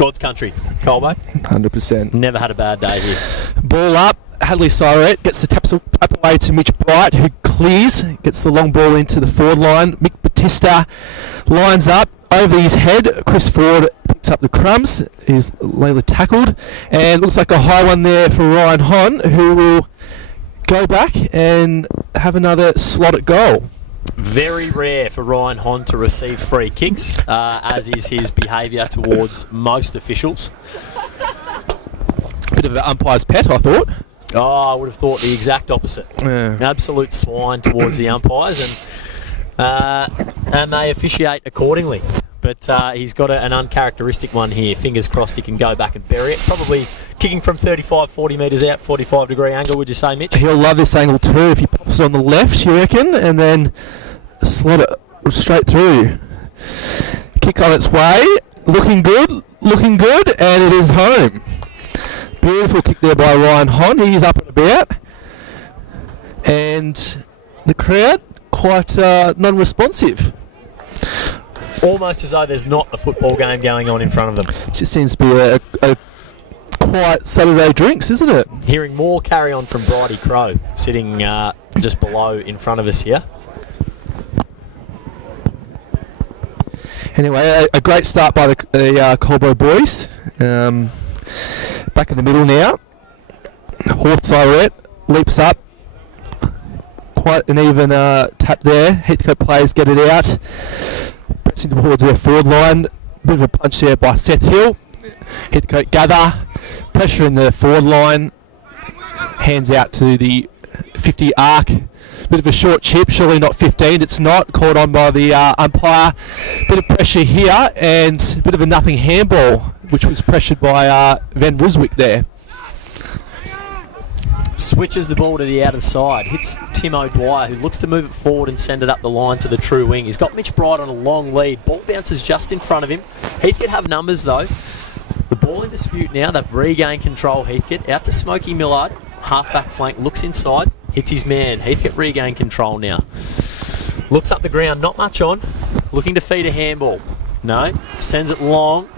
God's country. Colbo. 100%. Never had a bad day here. Ball up. Hadley Siret gets the tap away to Mitch Bright, who clears, gets the long ball into the forward line. Mick Batista lines up over his head. Chris Ford picks up the crumbs. He's lately tackled. And looks like a high one there for Ryan Hon, who will go back and have another slot at goal. Very rare for Ryan Hon to receive free kicks, as is his behaviour towards most officials. Bit of an umpire's pet, I thought. Oh, I would have thought the exact opposite. Yeah. An absolute swine towards the umpires, and they officiate accordingly. But he's got an uncharacteristic one here. Fingers crossed he can go back and bury it. Probably kicking from 35, 40 metres out, 45-degree angle, would you say, Mitch? He'll love this angle too if he pops it on the left, you reckon, and then slot it straight through. Kick on its way. Looking good, and it is home. Beautiful kick there by Ryan Hon. He's up and about. And the crowd quite non-responsive. Almost as though there's not a football game going on in front of them. It just seems to be a quiet Saturday drinks, isn't it? Hearing more carry on from Bridie Crow, sitting just below in front of us here. Anyway, a great start by the Colbo boys. Back in the middle now. Hort Siret leaps up. Quite an even tap there. Heathcote players get it out. Pressing towards their forward line. Bit of a punch there by Seth Hill. Heathcote gather. Pressure in the forward line. Hands out to the 50 arc. Bit of a short chip, surely not 15. It's not. Caught on by the umpire. Bit of pressure here and a bit of a nothing handball, which was pressured by Van Wooswick there. Switches the ball to the outer side. Hits Tim O'Dwyer, who looks to move it forward and send it up the line to the true wing. He's got Mitch Bright on a long lead. Ball bounces just in front of him. Heathcote have numbers though. The ball in dispute now. They've regained control. Heathcote out to Smokey Millard. Half-back flank, looks inside. Hits his man. Heathcote regain control now. Looks up the ground, not much on. Looking to feed a handball. No. Sends it long.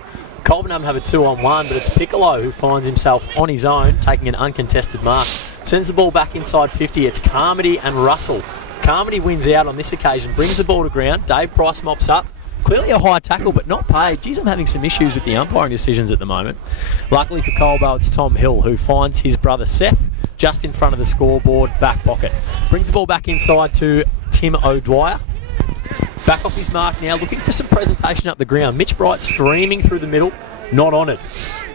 Colbo have a 2-on-1, but it's Piccolo who finds himself on his own, taking an uncontested mark. Sends the ball back inside 50. It's Carmody and Russell. Carmody wins out on this occasion, brings the ball to ground. Dave Price mops up. Clearly a high tackle, but not paid. Geez, I'm having some issues with the umpiring decisions at the moment. Luckily for Colbo, it's Tom Hill who finds his brother Seth just in front of the scoreboard, back pocket. Brings the ball back inside to Tim O'Dwyer. Back off his mark now, looking for some presentation up the ground. Mitch Bright streaming through the middle, not on it.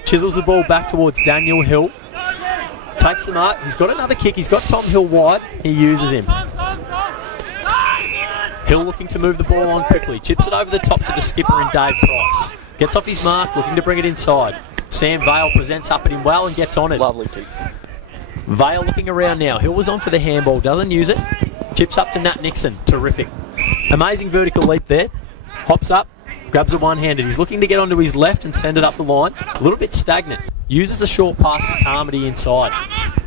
Chisels the ball back towards Daniel Hill. Takes the mark, he's got another kick, he's got Tom Hill wide, he uses him. Hill looking to move the ball on quickly, chips it over the top to the skipper in Dave Price. Gets off his mark, looking to bring it inside. Sam Vale presents up at him well and gets on it. Lovely kick. Vale looking around now, Hill was on for the handball, doesn't use it. Chips up to Nat Nixon, terrific. Amazing vertical leap there. Hops up, grabs a one-handed. He's looking to get onto his left and send it up the line. A little bit stagnant. Uses the short pass to Carmody inside.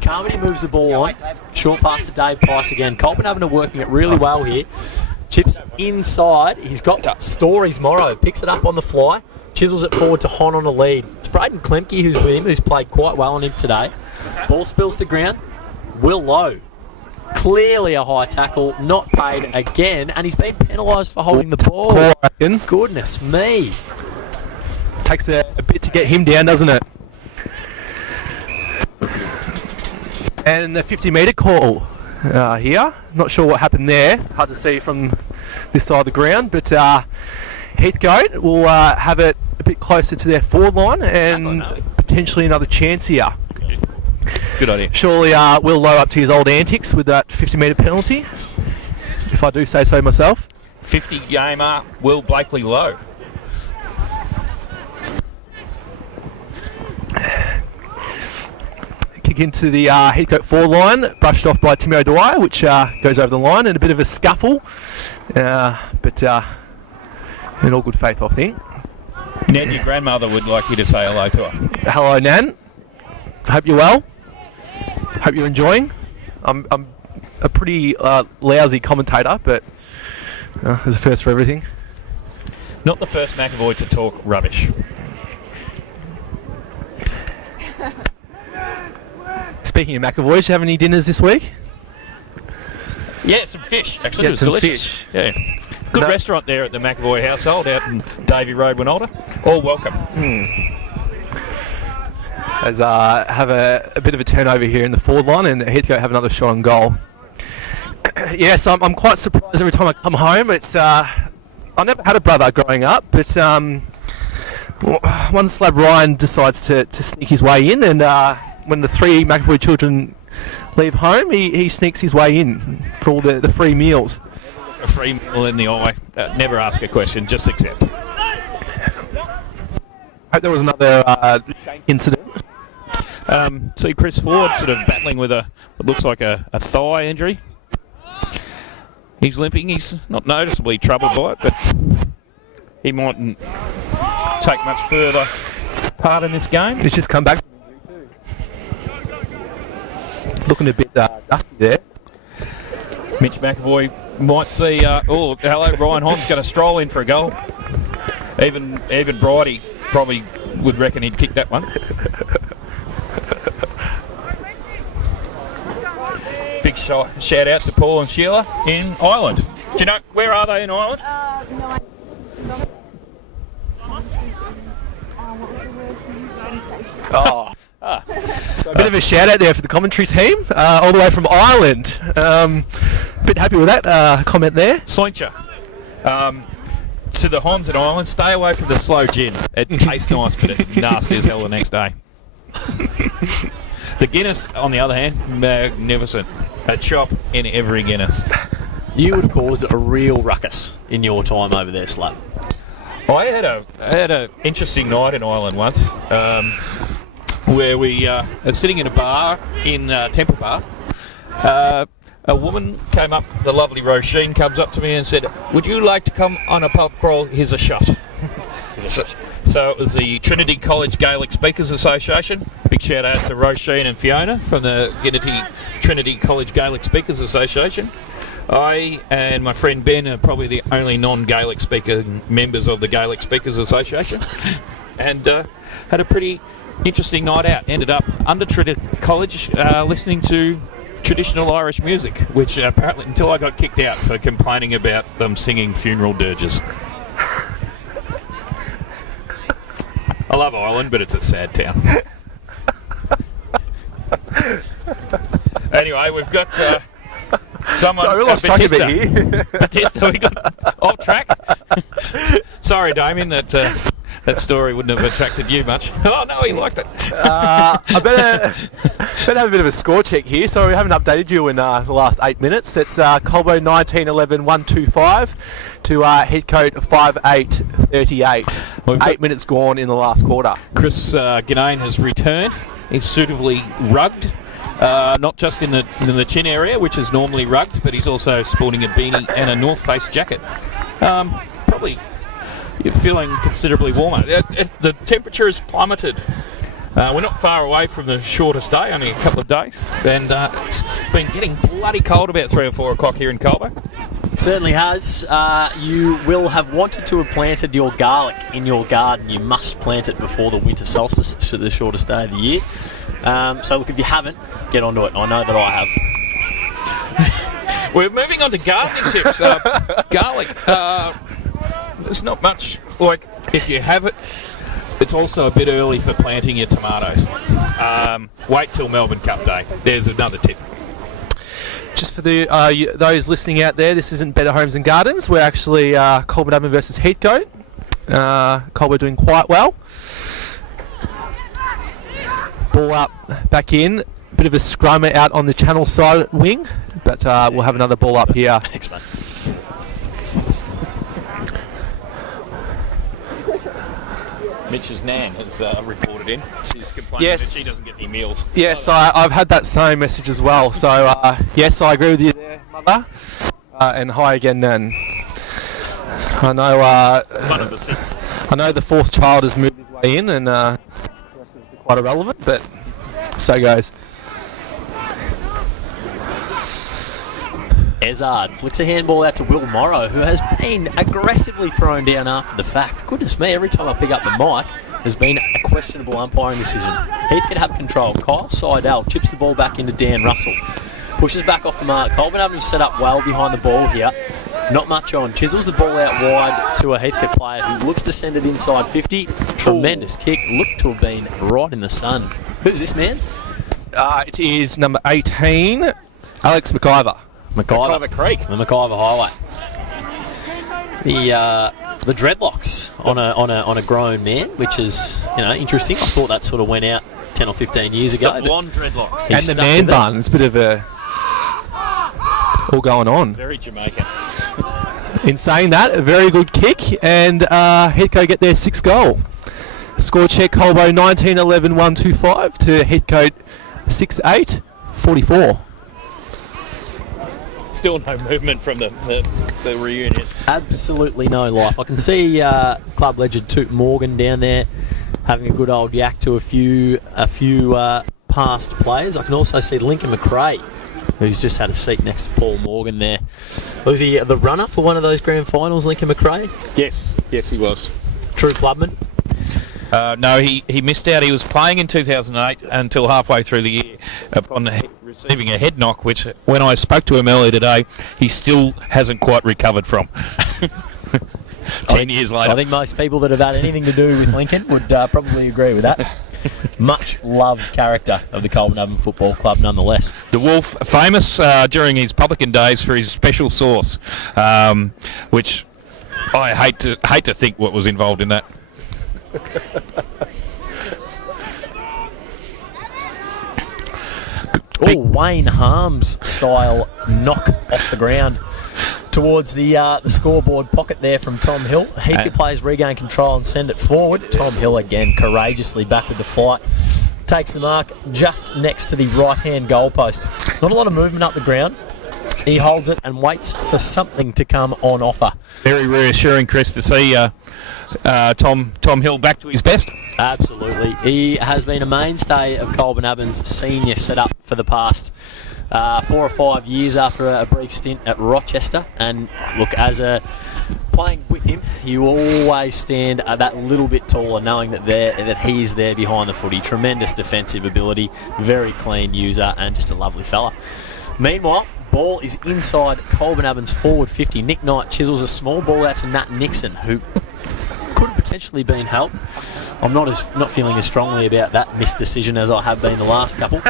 Carmody moves the ball on. Short pass to Dave Price again. Copenhagen are working it really well here. Chips inside. He's got Stories Morrow. Picks it up on the fly. Chisels it forward to Hon on a lead. It's Braden Klemke who's with him, who's played quite well on him today. Ball spills to ground. Will Lowe. Clearly a high tackle, not paid again, and he's been penalised for holding the ball. Goodness me. Takes a bit to get him down, doesn't it? And the 50-metre call here. Not sure what happened there. Hard to see from this side of the ground, but Heathcote will have it a bit closer to their forward line and potentially another chance here. Good idea. Surely Will Lowe up to his old antics with that 50-metre penalty, if I do say so myself. 50 gamer, Will Blakely Lowe. Kick into the Heathcote forward line, brushed off by Tim O'Dwyer, which goes over the line, and a bit of a scuffle, but in all good faith, I think. Nan, your grandmother would like you to say hello to her. Hello, Nan. Hope you're well. Hope you're enjoying. I'm a pretty lousy commentator, but there's a first for everything. Not the first McAvoy to talk rubbish. Speaking of McAvoy, did you have any dinners this week? Yeah, some fish. Actually, Yeah, it was some delicious. Yeah. Good restaurant there at the McAvoy household out in Davy Road, Winalda. All welcome. As have a bit of a turnover here in the forward line, and Heathcote have another shot on goal. Yes, I'm quite surprised every time I come home. It's I never had a brother growing up, but one slab Ryan decides to sneak his way in, and when the three McAvoy children leave home, he sneaks his way in for all the free meals. A free meal in the eye. Never ask a question, just accept. Hope there was another incident. See Chris Ford sort of battling with what looks like a thigh injury. He's limping. He's not noticeably troubled by it, but he mightn't take much further part in this game. He's just come back. Looking a bit dusty there. Mitch McAvoy might see. Hello, Ryan Hond's going to stroll in for a goal. Even Bridie probably would reckon he'd kick that one. Big shout out to Paul and Sheila in Ireland. Do you know where are they in Ireland? Oh. So a bit of a shout out there for the commentary team, all the way from Ireland. Bit happy with that comment there. Soincha. To the Hons in Ireland, stay away from the slow gin. It tastes nice, but it's nasty as hell the next day. The Guinness, on the other hand, magnificent. A chop in every Guinness. You would have caused a real ruckus in your time over there, Slap. I had a interesting night in Ireland once, where we are sitting in a bar in Temple Bar. A woman came up, the lovely Roisin comes up to me and said, "Would you like to come on a pub crawl? Here's a shot." So it was the Trinity College Gaelic Speakers Association. Big shout out to Roisin and Fiona from the Trinity College Gaelic Speakers Association. I and my friend Ben are probably the only non-Gaelic speaker members of the Gaelic Speakers Association, and had a pretty interesting night out. Ended up under Trinity College listening to traditional Irish music, which apparently, until I got kicked out for complaining about them singing funeral dirges. I love Ireland, but it's a sad town. Anyway, we've got someone. Sorry, we lost track of it here. Batista, we got off track. Sorry, Damien, that story wouldn't have attracted you much. Oh no, he liked it. I better have a bit of a score check here. So we haven't updated you in the last 8 minutes. It's Colbo 19-11-125 to Heathcote 5-8-38. 8 minutes gone in the last quarter. Chris Ganane has returned. He's suitably rugged. Not just in the chin area, which is normally rugged, but he's also sporting a beanie and a North Face jacket. Probably you're feeling considerably warmer. The temperature is plummeted. We're not far away from the shortest day, only a couple of days, and it's been getting bloody cold about 3 or 4 o'clock here in Colbo. It certainly has. You will have wanted to have planted your garlic in your garden. You must plant it before the winter solstice, to the shortest day of the year. So look, if you haven't, get onto it. I know that I have. We're moving on to gardening tips. Garlic. There's not much, like, if you have it, it's also a bit early for planting your tomatoes. Wait till Melbourne Cup Day. There's another tip. Just for the those listening out there, this isn't Better Homes and Gardens. We're actually Colbo Admin versus Heathcote. Colbo doing quite well. Ball up, back in. Bit of a scrum out on the channel side wing, but we'll have another ball up here. Thanks, mate. Mitch's nan has reported in. She's complaining that she doesn't get any meals. Yes, I've had that same message as well. So yes, I agree with you there, Mother. And hi again, Nan. I know. One of the 6. I know the 4th child has moved his way in, and the rest of us are quite irrelevant, but so goes. Ezard flicks a handball out to Will Morrow, who has been aggressively thrown down after the fact. Goodness me, every time I pick up the mic, has been a questionable umpiring decision. Heathcote have control. Kyle Seidel chips the ball back into Dan Russell. Pushes back off the mark. Colburn Avenue set up well behind the ball here. Not much on. Chisels the ball out wide to a Heathcote player who looks to send it inside 50. Tremendous kick. Looked to have been right in the sun. Who's this man? It is number 18, Alex McIver. McIver Creek. The McIver Highway. The dreadlocks on a grown man, which is interesting. I thought that sort of went out 10 or 15 years ago. The blonde dreadlocks. And the man buns, bit of a all going on. Very Jamaican. In saying that, a very good kick, and Heathcote get their 6th goal. Score check, Colbo 19-11-125 to Heathcote 6-8-44. Still no movement from the reunion. Absolutely no life. I can see club legend Toot Morgan down there having a good old yak to a few past players. I can also see Lincoln McRae, who's just had a seat next to Paul Morgan there. Was he the runner for one of those grand finals, Lincoln McRae? Yes, he was. True clubman? No, he missed out. He was playing in 2008 until halfway through the year upon receiving a head knock, which when I spoke to him earlier today, he still hasn't quite recovered from. 10 years later. I think most people that have had anything to do with Lincoln would probably agree with that. Much loved character of the Colburn Avenue Football Club nonetheless. The Wolf, famous during his publican days for his special sauce, which I hate to think what was involved in that. Wayne Harms style knock off the ground towards the scoreboard pocket there from Tom Hill. Heathcote players regain control and send it forward. Tom Hill again courageously back with the flight. Takes the mark just next to the right-hand goalpost. Not a lot of movement up the ground. He holds it and waits for something to come on offer. Very reassuring, Chris, to see Tom Hill back to his best. Absolutely. He has been a mainstay of Colburn Aven's senior setup for the past 4 or 5 years after a brief stint at Rochester. And look, playing with him, you always stand that little bit taller, knowing that he's there behind the footy. Tremendous defensive ability, very clean user, and just a lovely fella. Meanwhile, ball is inside Colburn Aven's forward 50. Nick Knight chisels a small ball out to Nat Nixon, who could have potentially been helped. I'm not feeling as strongly about that missed decision as I have been the last couple.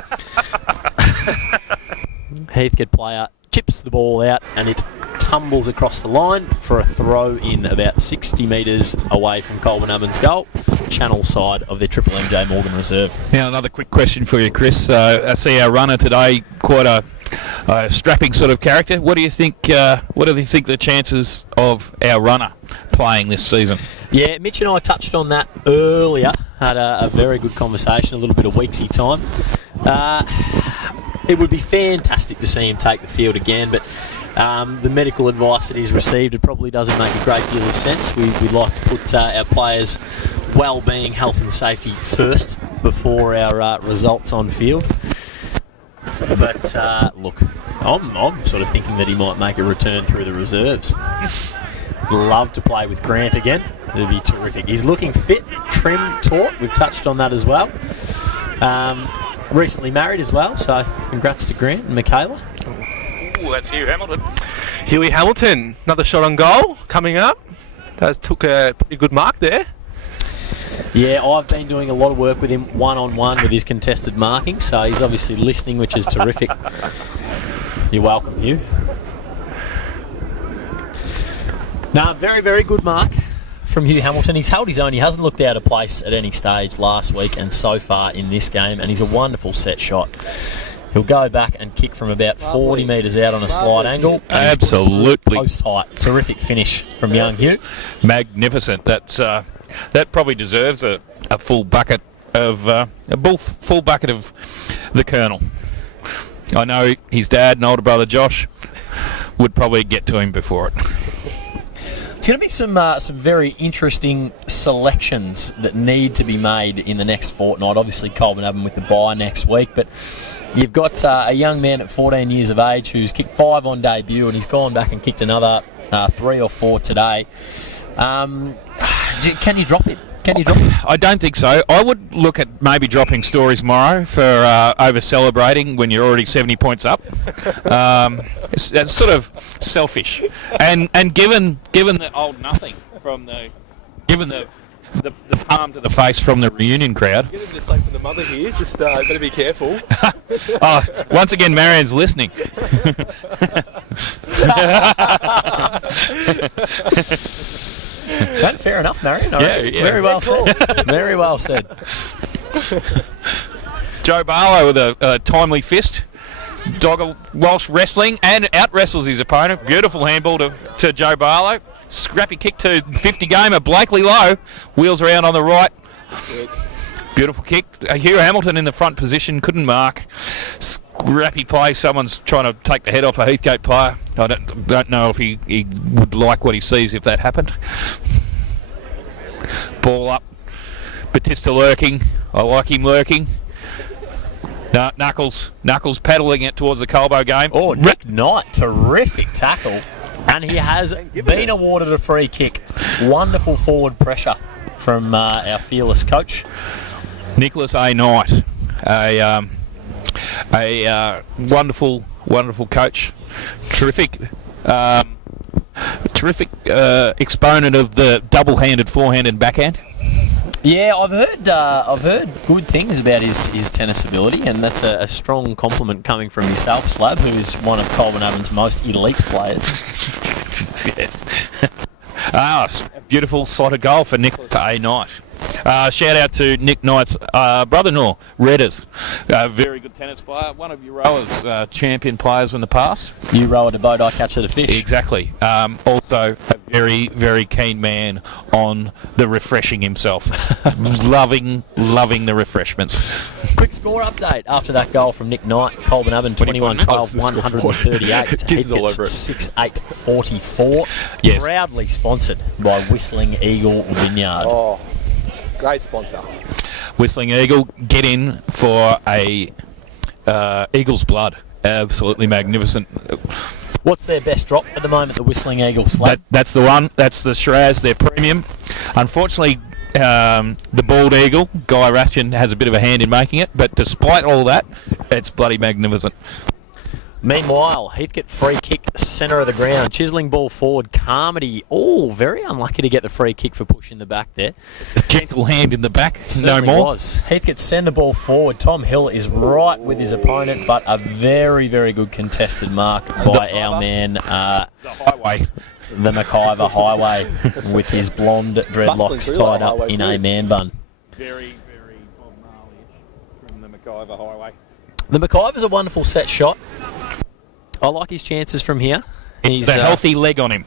Heathcote player chips the ball out and it tumbles across the line for a throw in about 60 metres away from Colburn Aven's goal, channel side of their Triple MJ Morgan Reserve. Now another quick question for you, Chris. I see our runner today, quite a strapping sort of character. What do you think the chances of our runner playing this season? Yeah, Mitch and I touched on that earlier. Had a very good conversation, a little bit of weeksy time. It would be fantastic to see him take the field again, but the medical advice that he's received, it probably doesn't make a great deal of sense. We like to put our players' well-being, health and safety first before our results on field. But look, I'm sort of thinking that he might make a return through the reserves. Love to play with Grant again. It'd be terrific. He's looking fit, trim, taut. We've touched on that as well. Recently married as well, so congrats to Grant and Michaela. Ooh, that's Hugh Hamilton. Huey Hamilton, another shot on goal coming up. That took a pretty good mark there. Yeah, I've been doing a lot of work with him one-on-one with his contested marking, so he's obviously listening, which is terrific. You're welcome, Hugh. No, very, very good mark from Hugh Hamilton. He's held his own. He hasn't looked out of place at any stage last week and so far in this game, and he's a wonderful set shot. He'll go back and kick from about 40 metres out on a slide angle. Absolutely. Post height. Terrific finish from young Hugh. Magnificent. That probably deserves a full bucket of full bucket of the Colonel. I know his dad and older brother Josh would probably get to him before it. It's going to be some very interesting selections that need to be made in the next fortnight. Obviously, Colburn Avenue with the bye next week, but you've got a young man at 14 years of age who's kicked 5 on debut, and he's gone back and kicked another 3 or 4 today. Can you drop him? Can you drop? I don't think so. I would look at maybe dropping Stories tomorrow for over celebrating when you're already 70 points up. That's sort of selfish, and given the old nothing from the palm to the face from the reunion crowd. I'm going to say for the mother here, just better be careful. Oh, once again, Marion's listening. Fair enough, Marion. Yeah. Very well said. Very well said. Joe Barlow with a timely fist. Dogger Walsh wrestling and out wrestles his opponent. Beautiful handball to Joe Barlow. Scrappy kick to 50 gamer Blakely Lowe. Wheels around on the right. Beautiful kick. Hugh Hamilton in the front position. Couldn't mark. Scrappy play. Someone's trying to take the head off a Heathcote player. I don't know if he would like what he sees if that happened. Ball up. Batista lurking. I like him lurking. Knuckles paddling it towards the Colbo game. Oh, Nick Knight, terrific tackle. And he has been awarded a free kick. Wonderful forward pressure from our fearless coach. Nicholas A. Knight, a wonderful coach. Terrific exponent of the double-handed forehand and backhand. Yeah, I've heard good things about his tennis ability, and that's a strong compliment coming from yourself, Slab, who is one of Colburn Avon's most elite players. Yes. Beautiful slotted goal for Nicholas A. Knight. Shout out to Nick Knight's brother-in-law, Redders. Very good tennis player. One of Euroa's champion players in the past. Euroa to Bodai catcher to fish. Exactly. Also a very, very keen man on the refreshing himself. loving the refreshments. Quick score update after that goal from Nick Knight. Colburn Avon 21-12, 138. Heathcote 6-8-44. Yes. Proudly sponsored by Whistling Eagle Vineyard. Oh, great sponsor. Whistling Eagle, get in for a Eagle's blood. Absolutely magnificent. What's their best drop at the moment, the Whistling Eagle Slab? That's the one. That's the Shiraz, their premium. Unfortunately, the Bald Eagle, Guy Rathian, has a bit of a hand in making it, but despite all that, it's bloody magnificent. Meanwhile, Heathcote free kick, centre of the ground. Chiselling ball forward. Carmody, very unlucky to get the free kick for pushing the back there. A gentle hand in the back, Certainly no more. Was. Heathcote send the ball forward. Tom Hill is right with his opponent, but a very, very good contested mark by our man, The highway. the McIver Highway, with his blonde dreadlocks tied up in a man bun. Very, very Bob Marley-ish from the McIver Highway. The McIver's a wonderful set shot. I like his chances from here. He's a healthy leg on him.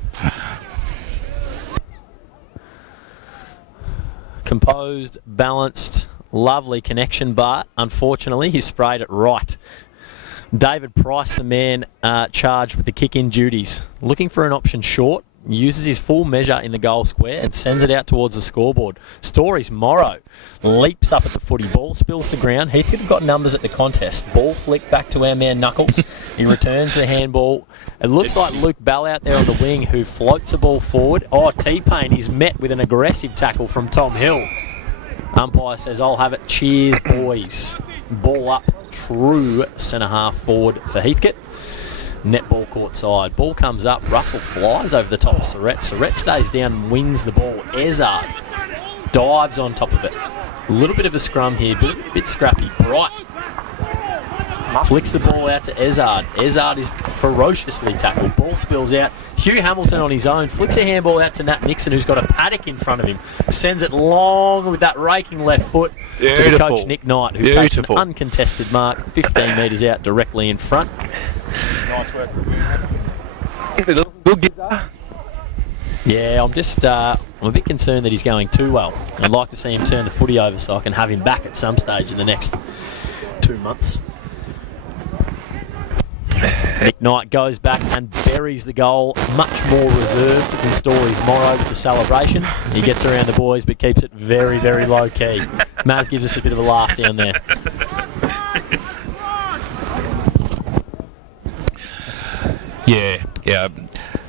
Composed, balanced, lovely connection, but unfortunately he sprayed it right. David Price, the man charged with the kick-in duties, looking for an option short, uses his full measure in the goal square and sends it out towards the scoreboard. Stories Morrow leaps up at the footy, ball spills to ground. Heathcote have got numbers at the contest. Ball flick back to our man Knuckles. He returns the handball. It looks like Luke Bell out there on the wing who floats the ball forward. T-Pain is met with an aggressive tackle from Tom Hill. Umpire says, I'll have it. Cheers, boys. Ball up, true centre-half forward for Heathcote. Netball court side. Ball comes up. Russell flies over the top of Surrett. Surrett stays down and wins the ball. Ezard dives on top of it. A little bit of a scrum here. Bit scrappy. Bright flicks the ball out to Ezard. Ezard is ferociously tackled. Ball spills out. Hugh Hamilton on his own flicks a handball out to Nat Nixon, who's got a paddock in front of him. Sends it long with that raking left foot to the coach Nick Knight, who takes an uncontested mark 15 metres out directly in front. Nice work. Yeah, I'm a bit concerned that he's going too well. I'd like to see him turn the footy over so I can have him back at some stage in the next 2 months. Nick Knight goes back and buries the goal, much more reserved than Stories Morrow with the celebration. He gets around the boys but keeps it very, very low key. Maz gives us a bit of a laugh down there. Yeah.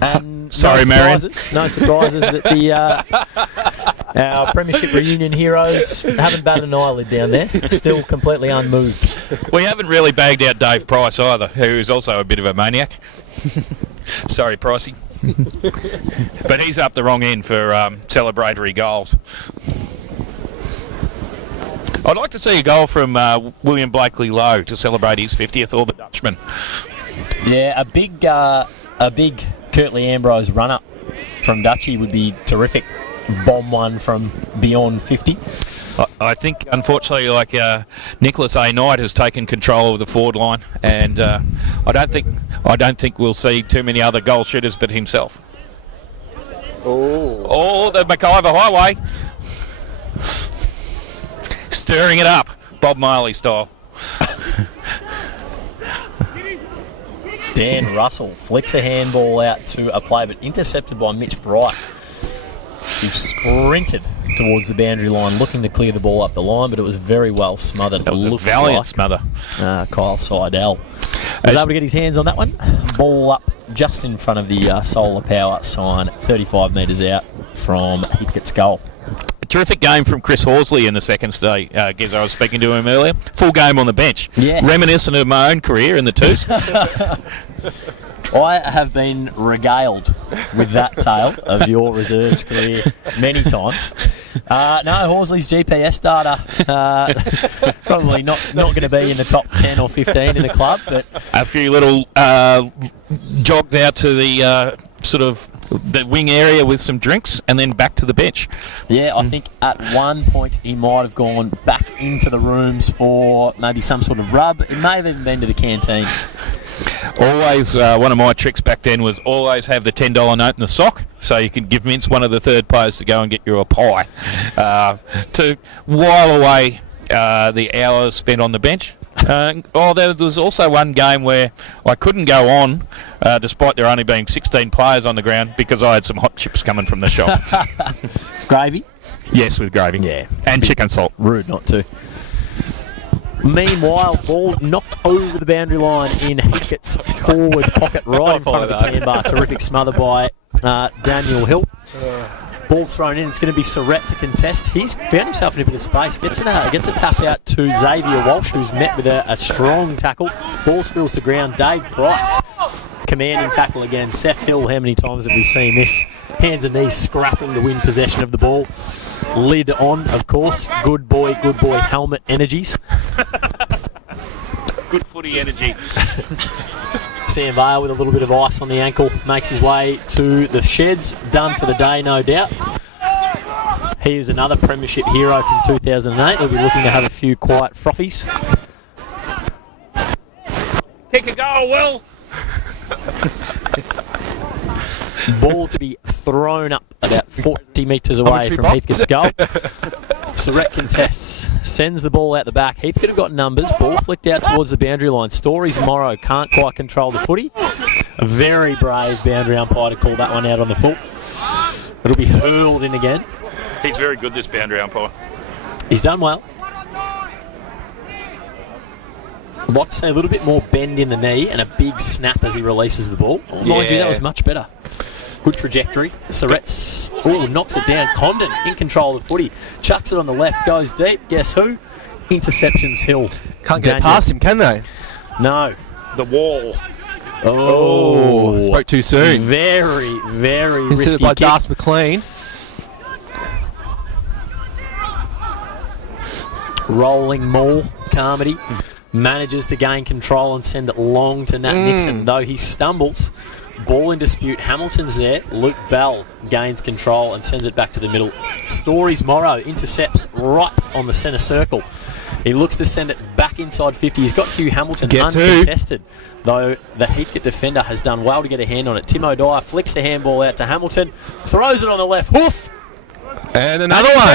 And Sorry, no Marion. surprises that the Our Premiership reunion heroes haven't batted an eyelid down there. Still completely unmoved. We haven't really bagged out Dave Price either, who is also a bit of a maniac. Sorry, Pricey. But he's up the wrong end for celebratory goals. I'd like to see a goal from William Blakely Lowe to celebrate his 50th, or the Dutchman. Yeah, a big Curtly Ambrose run-up from Dutchy would be terrific. Bomb one from beyond 50. I think, unfortunately, like Nicholas A. Knight has taken control of the forward line, and I don't think we'll see too many other goal shooters but himself. Oh, the McIver Highway, stirring it up, Bob Marley style. Dan Russell flicks a handball out to a play, but intercepted by Mitch Bright, who sprinted towards the boundary line, looking to clear the ball up the line, but it was very well smothered. That was a valiant smother. Kyle Seidel was able to get his hands on that one. Ball up just in front of the solar power sign, 35 metres out from Heathcote's goal. A terrific game from Chris Horsley in the second stay. Gez, I was speaking to him earlier. Full game on the bench. Yes. Reminiscent of my own career in the twos. I have been regaled with that tale of your reserves career many times. No, Horsley's GPS data probably not going to be in the top 10 or 15 in the club, but a few little jogs out to the sort of the wing area with some drinks, and then back to the bench. Yeah, I think at one point he might have gone back into the rooms for maybe some sort of rub. It may have even been to the canteen. Always, one of my tricks back then was always have the $10 note in the sock, so you could convince one of the third players to go and get you a pie to while away the hours spent on the bench. There was also one game where I couldn't go on, despite there only being 16 players on the ground, because I had some hot chips coming from the shop. Gravy? Yes, with gravy. Yeah. And chicken salt. Rude not to. Meanwhile, ball knocked over the boundary line in Heathcote's forward pocket, right in front of the can bar. Terrific smother by Daniel Hill. Ball's thrown in. It's going to be Surrett to contest. He's found himself in a bit of space. Gets a tap out to Xavier Walsh, who's met with a strong tackle. Ball spills to ground. Dave Price, commanding tackle again. Seth Hill, how many times have we seen this? Hands and knees scrapping to win possession of the ball. Lid on, of course. Good boy, helmet energies. Good footy energy. Sam Vale with a little bit of ice on the ankle makes his way to the sheds. Done for the day, no doubt. He is another Premiership hero from 2008. He'll be looking to have a few quiet frothies. Kick a goal, Will. Ball to be thrown up about 40 metres away from Heathcote's goal. Surrett contests, sends the ball out the back. Heathcote have got numbers. Ball flicked out towards the boundary line. Stories Morrow can't quite control the footy. A very brave boundary umpire to call that one out on the full. It'll be hurled in again. He's very good, this boundary umpire. He's done well. I'd like to say a little bit more bend in the knee and a big snap as he releases the ball. Oh, mind you, that was much better. Good trajectory. Surrett's knocks it down. Condon in control of the footy. Chucks it on the left, goes deep. Guess who? Interceptions Hill. Can't get past him, can they? No. The wall. Oh. Spoke too soon. Very, very risky Instead by kick. Darcy McLean. Rolling maul. Carmody manages to gain control and send it long to Nat Nixon. Though he stumbles. Ball in dispute. Hamilton's there. Luke Bell gains control and sends it back to the middle. Stories Morrow intercepts right on the centre circle. He looks to send it back inside 50. He's got Hugh Hamilton uncontested. Though the Heathcote defender has done well to get a hand on it. Tim O'Dyer flicks the handball out to Hamilton. Throws it on the left hoof. And another one.